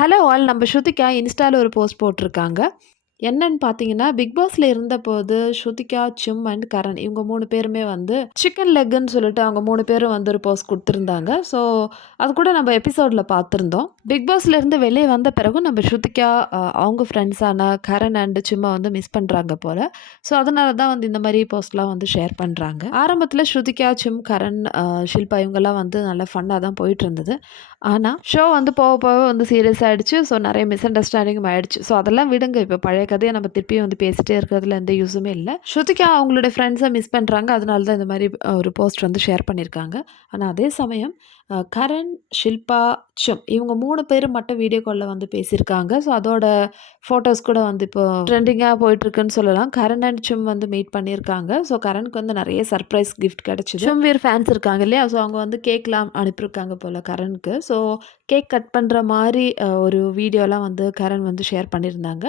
Hello all, நம்ம ஸ்ருதிகா இன்ஸ்டால ஒரு போஸ்ட் போட்டிருக்காங்க. என்னன்னு பார்த்தீங்கன்னா, பிக் பாஸ்ல இருந்தபோது ஸ்ருதிகா, சிம் அண்ட் கரண் இவங்க 3 பேருமே வந்து சிக்கன் லெக்குன்னு சொல்லிட்டு அவங்க 3 பேரும் வந்து ஒரு போஸ்ட் குடுத்துருந்தாங்க. ஸோ, அது கூட நம்ம எபிசோட்ல பார்த்துருந்தோம். பிக் பாஸ்ல இருந்து வெளிய வந்த பிறகும் நம்ம ஸ்ருதிகா அவங்க ஃப்ரெண்ட்ஸான கரண் அண்ட் சிம்ம வந்து மிஸ் பண்றாங்க போல. ஸோ, அதனால தான் வந்து இந்த மாரி போஸ்ட்லாம் வந்து ஷேர் பண்றாங்க. ஆரம்பத்தில ஸ்ருதிகா, சிம், கரண், ஷில்பா இவங்கலாம் வந்து நல்ல ஃபன்னா தான் போயிட்டுருந்தது. ஆனா, ஷோ வந்து போக போக வந்து சீரியஸ் ஆயிடுச்சு. ஸோ, நெறைய மிஸ் அண்டர்ஸ்டாண்டிங்கும் ஆயிடுச்சு. ஸோ, அதெல்லாம் விடுங்க. இப்ப பழைய கதைய நம்ம திருப்பியும் வந்து பேசிட்டே இருக்கிறதுல எந்த யூஸுமே இல்ல. ஸ்ருதிகா அவங்களுடைய ஃப்ரெண்ட்ஸ மிஸ் பண்றாங்க. அதனால தான் இந்த மாரி ஒரு போஸ்ட் வந்து ஷேர் பண்ணியிருக்காங்க. ஆனா, அதே சமயம் கரண், ஷில்பா, சிம் இவங்க 3 பேரும் மட்டும் வீடியோ கால்ல வந்து பேசியிருக்காங்க. ஸோ, அதோட ஃபோட்டோஸ் கூட வந்து இப்போ ட்ரெண்டிங்கா போயிட்டுருக்குன்னு சொல்லலாம். கரண் அண்ட் சிம் வந்து மீட் பண்ணியிருக்காங்க. ஸோ, கரணுக்கு வந்து நெறைய சர்ப்ரைஸ் கிஃப்ட் கிடைச்சது. சிம்வீர் ஃபேன்ஸ் இருக்காங்க இல்லையா? ஸோ, அவங்க வந்து கேக்லாம் அனுப்பியிருக்காங்க போல கரணுக்கு. ஸோ, கேக் கட் பண்ற மாரி ஒரு வீடியோலாம் வந்து கரண் வந்து ஷேர் பண்ணியிருந்தாங்க.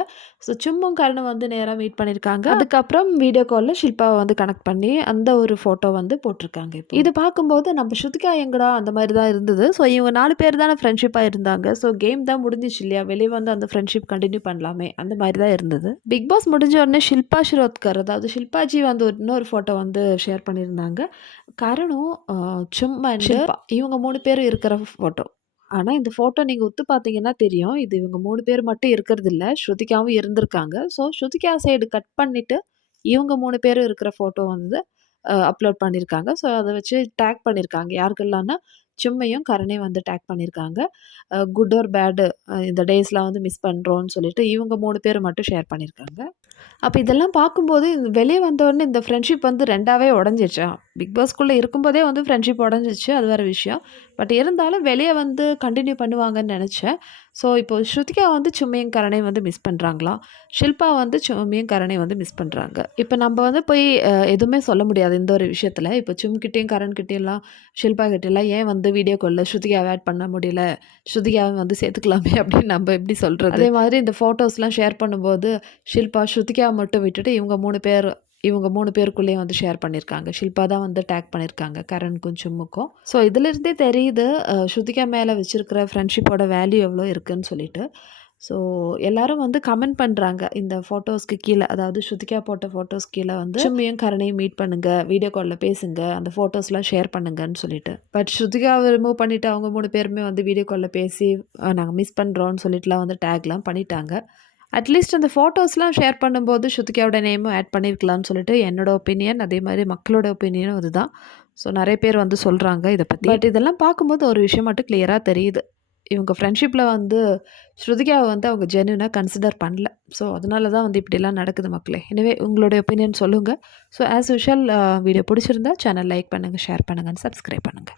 ஸோ, சிம்மும் கரணும் வந்து நேரா மீட் பண்ணியிருக்காங்க. அதுக்கப்புறம் வீடியோ கால்ல ஷில்பாவ வந்து கனெக்ட் பண்ணி அந்த ஒரு ஃபோட்டோ வந்து போட்டிருக்காங்க இப்போ. இது பார்க்கும்போது நம்ம ஸ்ருதிகா எங்கடா அந்த மாரி தான் இருந்தது. ஸோ, இவங்க 4 பேர் தானே ஃப்ரெண்ட்ஷிப்பா இருந்தாங்க. ஸோ, கேம் தான் முடிஞ்சிச்சு இல்லையா? வெளிய வந்து அந்த ஃப்ரெண்ட்ஷிப் கன்டின்யூ பண்ணலாமே! அந்த மாரி தான் இருந்தது. பிக் பாஸ் முடிஞ்ச உடனே ஷில்பா ஷிரோத்கர் அதாவது ஷில்பாஜி வந்து இன்னொரு ஃபோட்டோ வந்து ஷேர் பண்ணியிருந்தாங்க. கரணும், சிம் அண்ட் ஷில்பா இவங்க 3 பேரும் இருக்கிற ஃபோட்டோ. ஆனா, இந்த ஃபோட்டோ நீங்க உத்து பார்த்தீங்கன்னா தெரியும். இது இவங்க 3 பேர் மட்டும் இருக்கிறதில்ல. ஸ்ருதிகாவும் இருந்திருக்காங்க. ஸோ, ஸ்ருதிகா சைடு கட் பண்ணிட்டு, இவங்க 3 பேரும் இருக்கிற ஃபோட்டோ வந்து அப்லோட் பண்ணியிருக்காங்க. ஸோ, அத வச்சு டேக் பண்ணியிருக்காங்க. யாருக்கெல்லாம்னா, சிம்மையும், கரணையும் வந்து டேக் பண்ணியிருக்காங்க. குட் ஆர் பேட் இந்த டேஸ்லாம் வந்து மிஸ் பண்றோம்ன்னு சொல்லிட்டு, இவங்க 3 பேரும் மட்டும் ஷேர் பண்ணியிருக்காங்க. அப்ப இதெல்லாம் பார்க்கும்போது, வெளிய வந்தோனே இந்த ஃப்ரெண்ட்ஷிப் வந்து 2ஆவே உடைஞ்சிருச்சா? பிக் பாஸ்குள்ள இருக்கும்போதே வந்து ஃப்ரெண்ட்ஷிப் உடைஞ்சிருச்சு. அது வேற விஷயம். பட் இருந்தாலும் வெளிய வந்து கன்டின்யூ பண்ணுவாங்கன்னு நெனச்சேன். ஸோ, இப்போ ஸ்ருதிகா வந்து சும்மியும், கரணையும் வந்து மிஸ் பண்றாங்களா? ஷில்பா வந்து சும்மியும், கரணையும் வந்து மிஸ் பண்றாங்க. இப்ப நம்ம வந்து போய் எதுவுமே சொல்ல முடியாது இந்த ஒரு விஷயத்துல. இப்போ சிம்கிட்டயும், கரண்கிட்டயும்லாம், ஷில்பா கிட்டலாம் ஏன் வந்து வீடியோ கால்ல ஸ்ருதிகாவ ஆட் பண்ண முடியல? ஸ்ருதிகாவ வந்து சேர்த்துக்கலாமே அப்படின்னு நம்ம எப்படி சொல்றது? அதே மாதிரி இந்த ஃபோட்டோஸ்லாம் ஷேர் பண்ணும்போது ஷில்பா, ஸ்ருதிகாவ மட்டும் விட்டுட்டு இவங்க 3 பேருக்குள்ளேயும் வந்து ஷேர் பண்ணியிருக்காங்க. ஷில்பா தான் வந்து டேக் பண்ணியிருக்காங்க கரணுக்கும், சிம்முக்கும். ஸோ, இதிலிருந்தே தெரியுது ஸ்ருதிகா மேல வச்சிருக்கிற ஃப்ரெண்ட்ஷிப்போட வேல்யூ எவ்வளோ இருக்குன்னு சொல்லிட்டு. ஸோ, எல்லாரும் வந்து கமெண்ட் பண்றாங்க. இந்த ஃபோட்டோஸ்க்கு கீழ அதாவது ஸ்ருதிகா போட்ட ஃபோட்டோஸ் கீழ வந்து சிம்மியும், கரணையும் மீட் பண்ணுங்க. வீடியோ கால்ல பேசுங்க. அந்த ஃபோட்டோஸ்லாம் ஷேர் பண்ணுங்கன்னு சொல்லிட்டு. பட் ஸ்ருதிகாவ ரிமூவ் பண்ணிட்டு அவங்க 3 பேருமே வந்து வீடியோ கால்ல பேசி நாங்க மிஸ் பண்றோம்ன்னு சொல்லிட்டுலாம் வந்து டேக்லாம் பண்ணிட்டாங்க. அட்லீஸ்ட் அந்த ஃபோட்டோஸ்லாம் ஷேர் பண்ணும்போது ஸ்ருதிகாவோட நேமும் ஆட் பண்ணியிருக்கலாம்னு சொல்லிட்டு என்னோட ஒப்பீனியன். அதே மாரி மக்களோட ஒப்பீனியனும் அதுதான். ஸோ, நெறைய பேர் வந்து சொல்றாங்க இத பத்தி. பட் இதெல்லாம் பார்க்கும்போது ஒரு விஷயம் மட்டும் கிளியரா தெரியுது. இவங்க ஃப்ரெண்ட்ஷிப்ல வந்து ஸ்ருதிகாவ வந்து அவங்க ஜென்யூனா கன்சிடர் பண்ணல. ஸோ, அதனால தான் வந்து இப்படிலாம் நடக்குது மக்களே. எனவே உங்களுடைய ஒப்பீனியன் சொல்லுங்க. ஸோ, ஆஸ் யூசுவல் வீடியோ பிடிச்சிருந்தா சேனல் லைக் பண்ணுங்க, ஷேர் பண்ணுங்க, அண்ட் சப்ஸ்கிரைப் பண்ணுங்க.